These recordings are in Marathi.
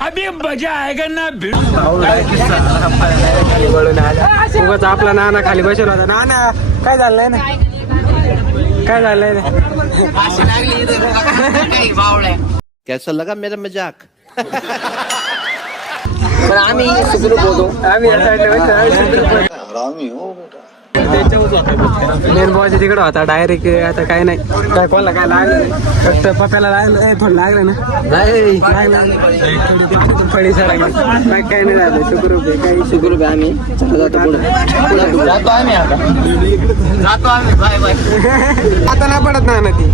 अभी मजा आएगा ना. उगाच आपला नाना खाली बसला होता. नाना काय झालंय ना, काय झालंय ना. कैसा लगा मेरा मजाक. पण आम्ही सुखरूप होतो. आम्ही या साईडला मेन बॉज तिकडे होता डायरेक्ट. आता काय नाही, काय कोणाला काय लागलं, फक्त पप्याला लागलं. थोडं लागलं ना, लागलं फळी सडा. काय नाही झालं. सुखरूप आहे, काही सुखरूप आहे. आम्ही जातो पुढे, जातो आम्ही. आता नाही पडत ना ती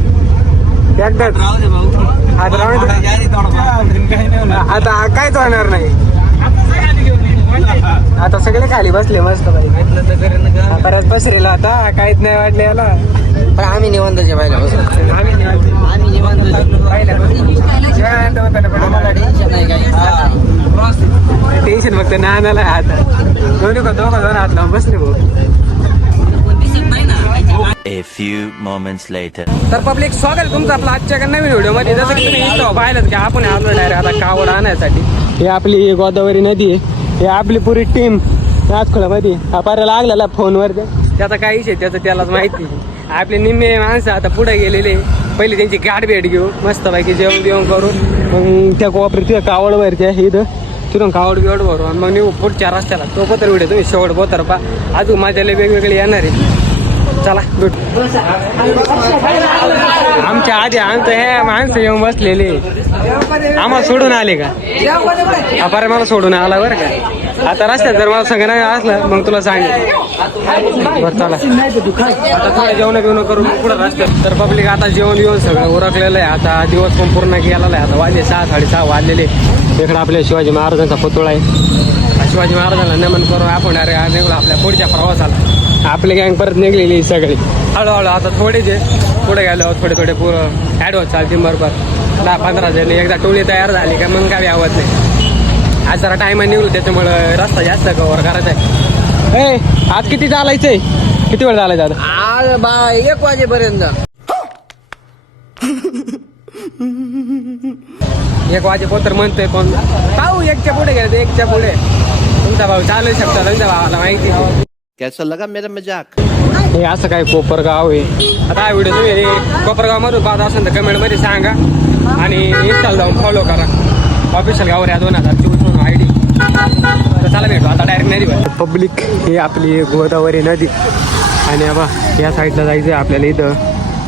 एकदाच. आता काहीच होणार नाही. आता सगळे खाली बसले मस्त भाई. परत पसरेला आता काहीच नाही वाटले याला. पण आम्ही निवांताच्या पाहिल्या बस. आम्ही टेन्शन फक्त नानाला आता दोघं हात लावून बसले भाऊ. A few moments later. तर पब्लिक स्वागत तुमचं आपलं आजच्या नवीन व्हिडिओमध्ये. जसं की तुम्ही इथं पाहिलं की आपण आलो डायरेक्ट आता कावड आणण्यासाठी. ही आपली गोदावरी नदी आहे. ही आपली पुरी टीम राजखोळामध्ये अपायला लागलेला फोनवर. त्याचा काही विषय त्याचं त्यालाच माहिती. आपले निम्मे माणसं आता पुढे गेलेले. पहिले त्यांची गाठ भेट घेऊ मस्तपैकी, जेवण बिवण करून मग त्या कोपऱ्यात कावडवरच्या इथं तिथून कावड बिवड भरू आणि मग निघू पुढच्या रस्त्याला. तो पत्र व्हिडिओ तुम्ही शेवट पोतर पा. अजून माझ्याला वेगवेगळे येणार आहे. चला भेट. आमच्या आधी आमचं हे माणसं येऊन बसलेले. आम्हाला सोडून आले का अपारे? मला सोडून आला बरं का. आता रस्त्यात जर मला सगळं नाही असलं मग तुला सांगेल. बरं चला आता थोडं जेवण बिवणं करून पुढं रस्त्यात. तर पब्लिक आता जेवण बिवण सगळं उरकलेलं आहे. आता दिवस पण पूर्ण गेलेला आहे. आता वाजले 6 साडेसहा वाजलेले. इकडं आपल्या शिवाजी महाराजांचा पुतळा आहे. शिवाजी महाराजांना नमन करून आपण अरे निघलो आपल्या पुढच्या प्रवासाला. आपली गँग परत निघलेली सगळी हळूहळू. आता थोडे जे पुढे गेलो थोडे पुरं ॲडव्हान्स चालतील बरोबर. 10-15 जण एकदा टोळी तयार झाली का मग काय आवत नाही. आज जरा टायमाने निघलो त्याच्यामुळं रस्ता जास्त कव्हर करायचा आहे. आज किती चालायचंय? किती वेळ चालायचं आता? 1 वाजेपर्यंत. 1 वाजेपोतर म्हणतोय पण भाऊ 1च्या पुढे गेलं. 1च्या पुढे तुमचा भाऊ चालू शकतो. तुमच्या भावाला माहिती. कैसा लगा मेरा मजाक. हे असं काय कोपरगाव आहे. आता हा व्हिडिओ तुम्ही कोपरगाव मधून पाहत असेल तर कमेंट मध्ये सांगा आणि इन्स्टाला जाऊन फॉलो करा. ऑफिशियल गावर या 2024 म्हणून ID. तर चला भेटू आता डायरेक्ट नदी. पब्लिक ही आपली गोदावरी नदी आणि बाबा या साईडला जायचं आहे आपल्याला. इथं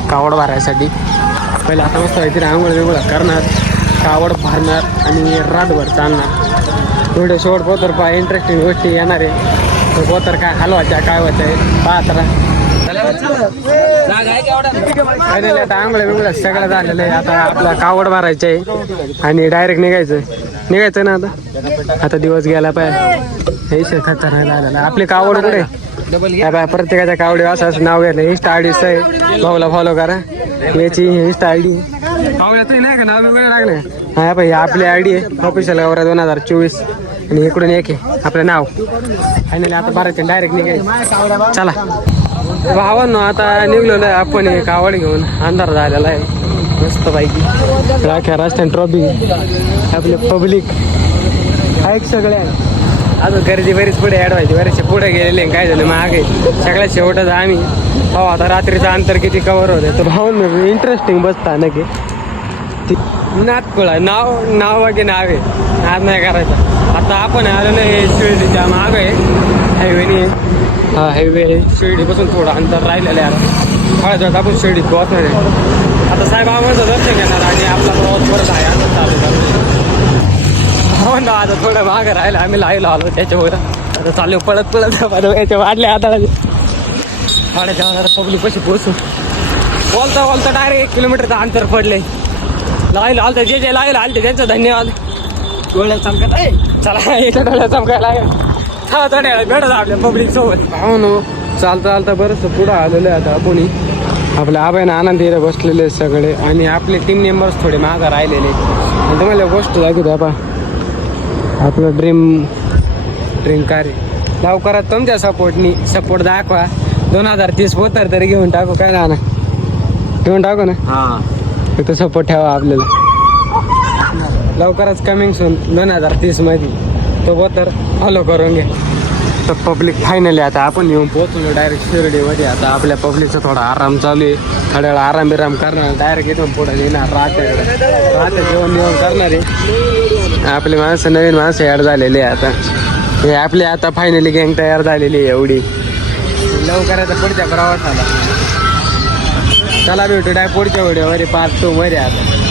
कावड भरायसाठी पहिले आता मस्त काहीतरी आंघोळ बिंघोळ करणार, कावड भरणार आणि रातभर चालणार. थोडे शेवट पोतर पहा इंटरेस्टिंग गोष्टी येणार आहे. पोतर काय हलवायच्या काय होत आहे पाहत राहा. आता आंघोळ बिंगोळ सगळं झालेलं आहे. आता आपला कावड भरायचं आहे आणि डायरेक्ट निघायचं ना. आता दिवस गेला पाहिजे. हे खतरनाक झालेलं. आपली कावड कुठे प्रत्येकाच्या कावडी असं नाव घेतलं. इंस्टा ID आहे, भाऊला फॉलो करा. याची इंस्टा ID कावड्याचं नाही का नाव वेगळं लागलं. हा भाई आपली ID आहे ऑफिशियल गावरा 2024 आणि इकडून एक आहे आपलं नाव. फायनली आता भरायचं डायरेक्ट निघायचं. चला भावांनो आता निघलेलं आहे आपण कावड घेऊन. अंधार झालेला आहे मस्त पैकी. राख्या रस्त्याने ट्रॉफी आपले पब्लिक ऐक सगळे अजून गर्दी बरीच पुढे ॲड व्हायची. बरेचसे पुढे गेलेले काय झालं मागे सगळ्यात शेवटच आम्ही. हो आता रात्रीचं अंतर किती कव्हर होते. तर भाऊ इंटरेस्टिंग बसता नक्की. नातकुळा नाव वगैरे नाव आहे. आज नाही करायचं. आता आपण आलो नाही शिर्डीच्या माग आहे. हायवेने हा हायवे शिर्डीपासून थोडं अंतर राहिलेलं आहे. हळद आपण शिर्डीत पोहोचणार आहे. आता साईबाबांचं दर्शन घेणार आणि आपला प्रवास परत आहे असं चालू. हो ना आता थोडं मागं राहिलं. आम्ही लाईव्ह आलो त्याच्यावर. आता चालू पळत याच्या वाढल्या आता 4:30 पब्लिक कशी पोहोचू. बोलता डायरेक्ट 1 किलोमीटरचं अंतर पडले. लाईव्ह आलं जे लाईव्ह आलं त्यांचं धन्यवाद. डोळ्यात चमकत चला एका डोळ्यात चमकायला भेटत आपल्या पब्लिक सोबत. हो ना चालता बरंच पुढं आलेलं आहे. आता कोणी आपल्या आबाईनं आनंद इथं बसलेले सगळे आणि आपले 3 मेंबर्स थोडे मागं राहिलेले. आणि तुम्हाला गोष्ट दाखवते बा आपलं ड्रीम कार आहे. लवकरात तुमच्या सपोर्ट दाखवा 2030 पोतर तरी घेऊन टाकू, काय ना घेऊन टाकू ना. फक्त सपोर्ट ठेवा आपल्याला. लवकरच कमिंग सून 2030 मध्ये तो पोतर फॉलो करून घे. तर पब्लिक फायनली आता आपण येऊन पोहोचलो डायरेक्ट शिर्डीमध्ये. आता आपल्या पब्लिकचा थोडा आराम चालू आहे. थोड्या वेळा आराम बिराम करणार, डायरेक्ट इथून पुढे येणार राहते जेवण करणार आहे. आपली माणसं नवीन माणसं ॲड झालेली आहे. आता हे आपली आता फायनली गँग तयार झालेली आहे एवढी. लवकरच पुढच्या प्रवासाला चला भेटू पुढच्या व्हिडिओमध्ये पार्ट 2 मध्ये. आता